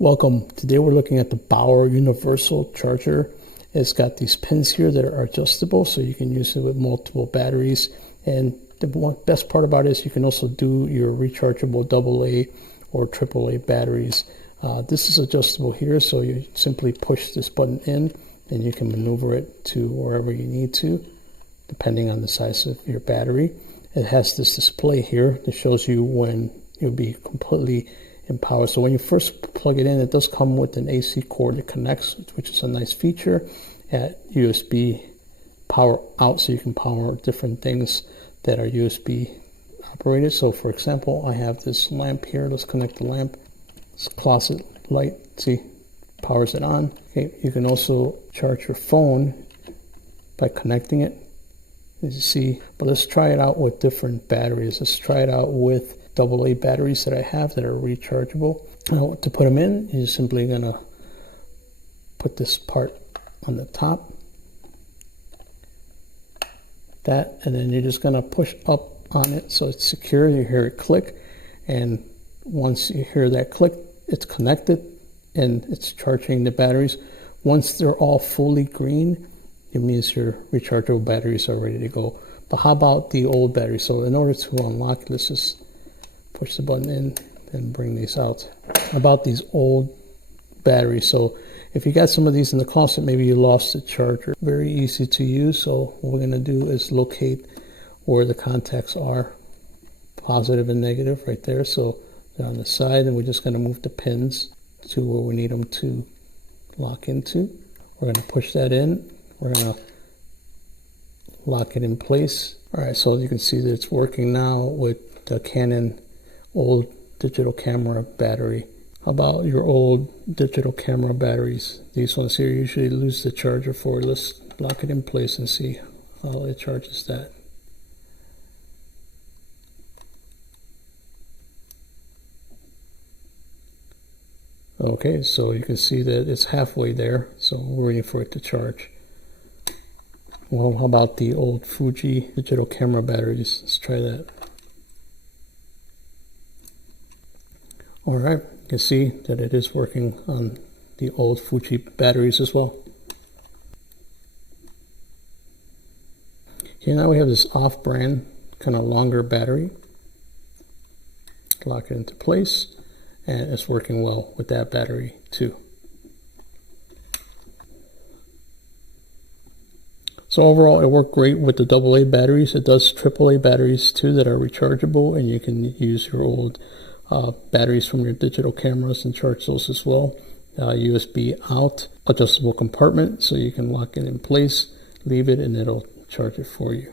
Welcome. Today we're looking at the Bauer Universal Charger. It's got these pins here that are adjustable, so you can use it with multiple batteries. And the best part about it is you can also do your rechargeable AA or AAA batteries. This is adjustable here, so you simply push this button in and you can maneuver it to wherever you need to, depending on the size of your battery. It has this display here that shows you when you'll be completely in power. So when you first plug it in, it does come with an AC cord that connects, which is a nice feature. At USB power out, so you can power different things that are USB operated. So for example, I have this lamp here. Let's connect the lamp. It's a closet light. See, powers it on. Okay, you can also charge your phone by connecting it, as you see. But let's try it out with different batteries. Let's try it out with AA batteries that I have that are rechargeable. Now, to put them in, you're simply gonna put this part on the top, that, and then you're just gonna push up on it so it's secure. You hear it click, and once you hear that click, it's connected and it's charging the batteries. Once they're all fully green, it means your rechargeable batteries are ready to go. But how about the old battery? So in order to unlock, let's just push the button in and bring these out. About these old batteries, so if you got some of these in the closet, maybe you lost the charger. Very easy to use. So what we're going to do is locate where the contacts are, positive and negative right there. So they're on the side, and we're just going to move the pins to where we need them to lock into. We're going to push that in. We're going to lock it in place. All right, so you can see that it's working now with the Canon old digital camera battery. How about your old digital camera batteries? These ones here usually lose the charger for. Let's lock it in place and see how it charges that. Okay, so you can see that it's halfway there, so we're waiting for it to charge. Well, how about the old Fuji digital camera batteries? Let's try that. All right, you can see that it is working on the old Fuji batteries as well. Okay, now we have this off-brand, kind of longer battery. Lock it into place, and it's working well with that battery too. So overall, it worked great with the AA batteries. It does AAA batteries too that are rechargeable, and you can use your old batteries from your digital cameras and charge those as well. USB out, adjustable compartment, so you can lock it in place, leave it, and it'll charge it for you.